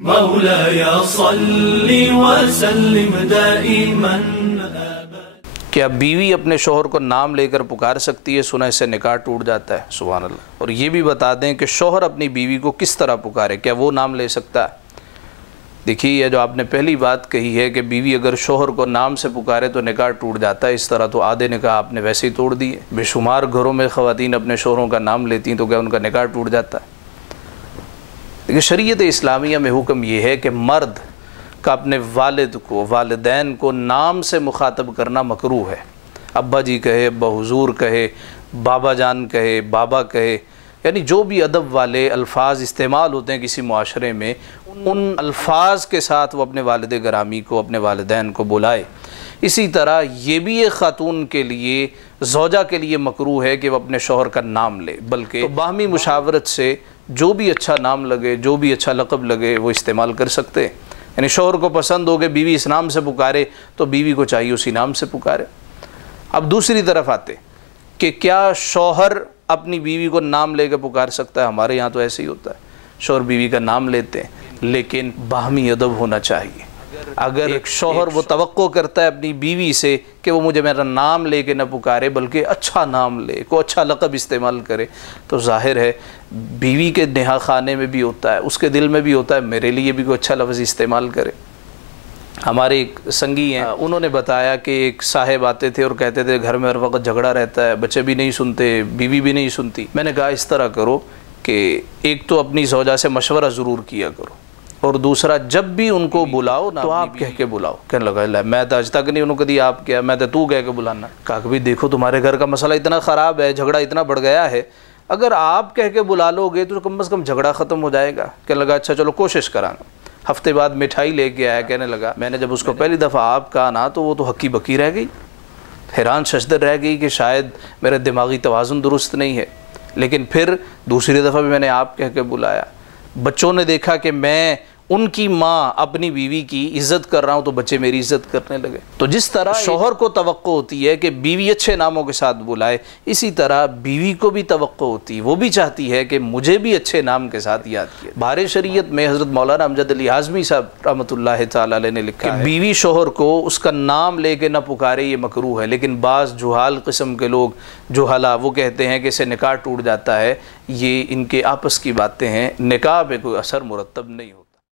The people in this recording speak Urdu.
مولاي صل وسلم دائما. کیا بیوی اپنے شوہر کو نام لے کر پکار سکتی ہے؟ سنا اس سے نکاح ٹوٹ جاتا ہے. سبحان اللہ. اور یہ بھی بتا دیں کہ شوہر اپنی بیوی کو کس طرح پکارے، کیا وہ نام لے سکتا ہے؟ دیکھیے یہ جو آپ نے پہلی بات کہی ہے کہ بیوی اگر شوہر کو نام سے پکارے تو نکاح ٹوٹ جاتا ہے، اس طرح تو آدھے نکاح آپ نے ویسے ہی توڑ دیے. بے شمار گھروں میں خواتین اپنے شوہروں کا نام لیتی ہیں تو کیا ان کا نکاح ٹوٹ جاتا ہے؟ لیکن شریعت اسلامیہ میں حکم یہ ہے کہ مرد کا اپنے والد کو، والدین کو نام سے مخاطب کرنا مکروہ ہے. ابا جی کہے، ابا حضور کہے، بابا جان کہے، بابا کہے، یعنی جو بھی ادب والے الفاظ استعمال ہوتے ہیں کسی معاشرے میں، ان الفاظ کے ساتھ وہ اپنے والد گرامی کو، اپنے والدین کو بلائے. اسی طرح یہ بھی ایک خاتون کے لیے، زوجہ کے لیے مکروہ ہے کہ وہ اپنے شوہر کا نام لے، بلکہ باہمی مشاورت سے جو بھی اچھا نام لگے، جو بھی اچھا لقب لگے وہ استعمال کر سکتے ہیں. یعنی شوہر کو پسند ہو کہ بیوی اس نام سے پکارے تو بیوی کو چاہیے اسی نام سے پکارے. اب دوسری طرف آتے کہ کیا شوہر اپنی بیوی کو نام لے کے پکار سکتا ہے؟ ہمارے یہاں تو ایسے ہی ہوتا ہے، شوہر بیوی کا نام لیتے ہیں، لیکن باہمی ادب ہونا چاہیے. اگر ایک شوہر وہ توقع کرتا ہے اپنی بیوی سے کہ وہ مجھے میرا نام لے کے نہ پکارے بلکہ اچھا نام لے، کوئی اچھا لقب استعمال کرے، تو ظاہر ہے بیوی کے نہا خانے میں بھی ہوتا ہے، اس کے دل میں بھی ہوتا ہے میرے لیے بھی کوئی اچھا لفظ استعمال کرے. ہمارے ایک سنگی ہیں، انہوں نے بتایا کہ ایک صاحب آتے تھے اور کہتے تھے گھر میں ہر وقت جھگڑا رہتا ہے، بچے بھی نہیں سنتے، بیوی بھی نہیں سنتی. میں نے کہا اس طرح کرو کہ ایک تو اپنی زوجہ سے مشورہ ضرور کیا کرو، اور دوسرا جب بھی ان کو بلاؤ نا تو آپ کہہ کے بلاؤ. کہنے لگا اللہ میں تو آج تک نہیں انہوں کو دی آپ کیا، میں تو کہہ کے بلانا. کہا کہ دیکھو تمہارے گھر کا مسئلہ اتنا خراب ہے، جھگڑا اتنا بڑھ گیا ہے، اگر آپ کہہ کے بلا لو گے تو کم از کم جھگڑا ختم ہو جائے گا. کہنے لگا اچھا چلو کوشش کرانا. ہفتے بعد مٹھائی لے کے آیا، کہنے لگا میں نے جب اس کو پہلی دفعہ آپ کہا نا تو وہ تو ہکی بکی رہ گئی، حیران ششدر رہ گئی کہ شاید میرے دماغی توازن درست نہیں ہے. لیکن پھر دوسری دفعہ بھی میں نے آپ کہہ کے بلایا. بچوں نے دیکھا کہ میں ان کی ماں اپنی بیوی کی عزت کر رہا ہوں تو بچے میری عزت کرنے لگے. تو جس طرح شوہر کو توقع ہوتی ہے کہ بیوی اچھے ناموں کے ساتھ بلائے، اسی طرح بیوی کو بھی توقع ہوتی ہے، وہ بھی چاہتی ہے کہ مجھے بھی اچھے نام کے ساتھ یاد کیا. بہار شریعت میں حضرت مولانا امجد علی اعظمی صاحب رحمۃ اللہ تعالی علیہ نے لکھا کہ بیوی شوہر کو اس کا نام لے کے نہ پکارے، یہ مکروہ ہے. لیکن بعض جہال قسم کے لوگ، جہلا، وہ کہتے ہیں کہ اسے نکاح ٹوٹ جاتا ہے. یہ ان کے آپس کی باتیں ہیں، نکاح پہ کوئی اثر مرتب نہیں ہو.